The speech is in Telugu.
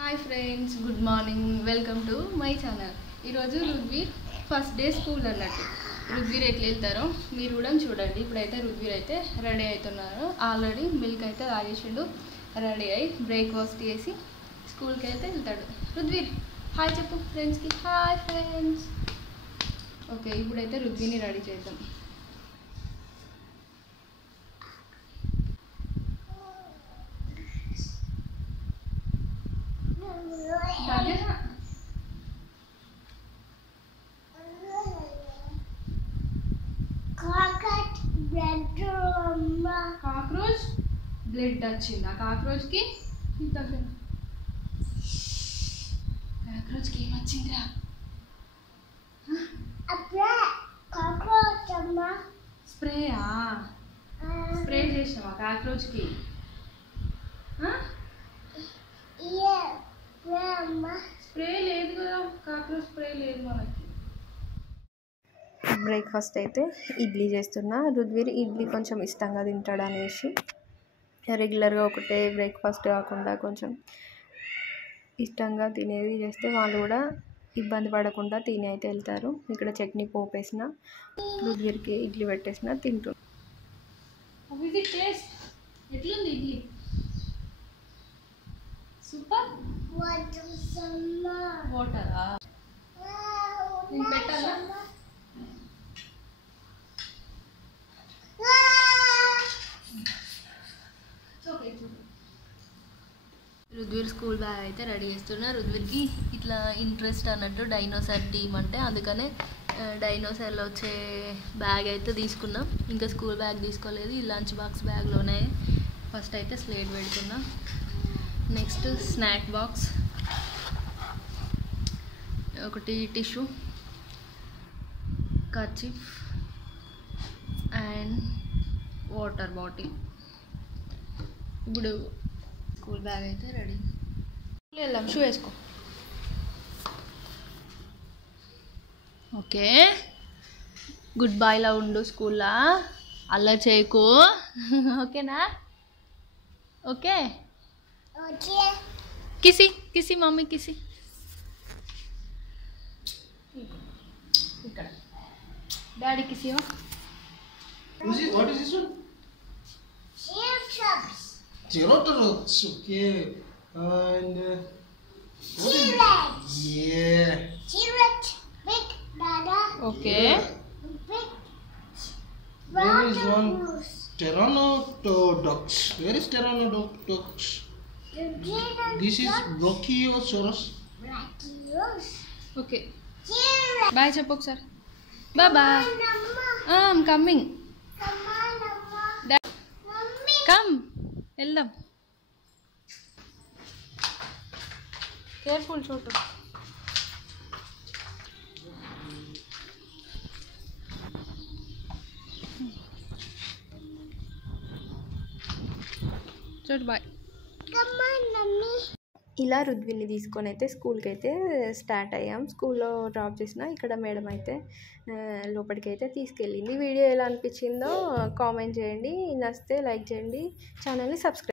Hi friends, good morning. Welcome to my channel. ఈరోజు రుద్వీర్ ఫస్ట్ డే స్కూల్ అన్నట్టు. రుద్వీర్ ఎట్లా వెళ్తారో మీరు కూడా చూడండి. ఇప్పుడైతే రుద్వీర్ అయితే రెడీ అవుతున్నారు. ఆల్రెడీ మిల్క్ అయితే తాగేసిండు, రెడీ అయ్యి బ్రేక్ఫాస్ట్ చేసి స్కూల్కి అయితే వెళ్తాడు. రుద్వీర్ హాయ్ చెప్పు ఫ్రెండ్స్కి. Hi friends. ఓకే, ఇప్పుడైతే రుద్వీర్ని రెడీ చేద్దాం. కాక్రోచ్ బ్లడ్ వచ్చింది. ఆ కాక్రోచ్కి ఏమొచ్చిందిరా? స్ప్రేయా? స్ప్రే చేసినావా కాక్రోచ్కి? స్ప్రే లేదు కదా, కాక్రోచ్ స్ప్రే లేదు మనకి. బ్రేక్ఫాస్ట్ అయితే ఇడ్లీ చేస్తున్నా. రుద్వీర్ ఇడ్లీ కొంచెం ఇష్టంగా తింటాడు అనేసి రెగ్యులర్గా ఒకటే బ్రేక్ఫాస్ట్ కాకుండా కొంచెం ఇష్టంగా తినేది చేస్తే వాళ్ళు కూడా ఇబ్బంది పడకుండా తిని అయితే వెళ్తారు. ఇక్కడ చట్నీ పోపేసిన, రుద్వీర్కి ఇడ్లీ పెట్టేసిన, తింటు. ఎట్లుంది ఇడ్లీ? సూపర్. వాటరా? నేను పెట్టాలా? రుద్వీర్ స్కూల్ బ్యాగ్ అయితే రెడీ చేస్తున్నా. రుద్వీర్కి ఇట్లా ఇంట్రెస్ట్ అన్నట్టు డైనోసార్ టీమ్ అంటే, అందుకనే డైనోసార్లో వచ్చే బ్యాగ్ అయితే తీసుకున్నాం. ఇంకా స్కూల్ బ్యాగ్ తీసుకోలేదు. ఈ లంచ్ బాక్స్ బ్యాగ్లోనే ఫస్ట్ అయితే స్లేట్ పెడుతున్నా. నెక్స్ట్ స్నాక్ బాక్స్, ఒకటి tissue, kerchief and water bottle. ఇప్పుడు స్కూల్ బ్యాగ్ అయితే రెడీ. వెళ్దాం, షూ వేసుకో. ఓకే, గుడ్ బాయ్లా ఉండు స్కూల్లో, అల్లరి చేయకు. ఓకేనా? ఓకే. కిసి కిసి మమ్మీ కిసి. ఇక్కడ daddy కిసి. What is this one? Ceratops. Okay. And what is it? Yeah. T-Rex, big dada. Okay. Big. There is one Pteranodon. Where is Pteranodon? This is Brachiosaurus. Okay, T-Rex. Bye చెప్పు ఒకసారి. Bye bye. I'm coming. Come, వెళ్దాం. కేర్ఫుల్ చోటు. చోటు బాయ్. ఇలా రుద్వీర్ని తీసుకొని అయితే స్కూల్కి అయితే స్టార్ట్ అయ్యాం. స్కూల్లో డ్రాప్ చేసిన ఇక్కడ మేడం అయితే లోపలికి అయితే తీసుకెళ్ళింది. వీడియో ఎలా అనిపించిందో కామెంట్ చేయండి. నచ్చితే లైక్ చేయండి, ఛానల్ని సబ్స్క్రైబ్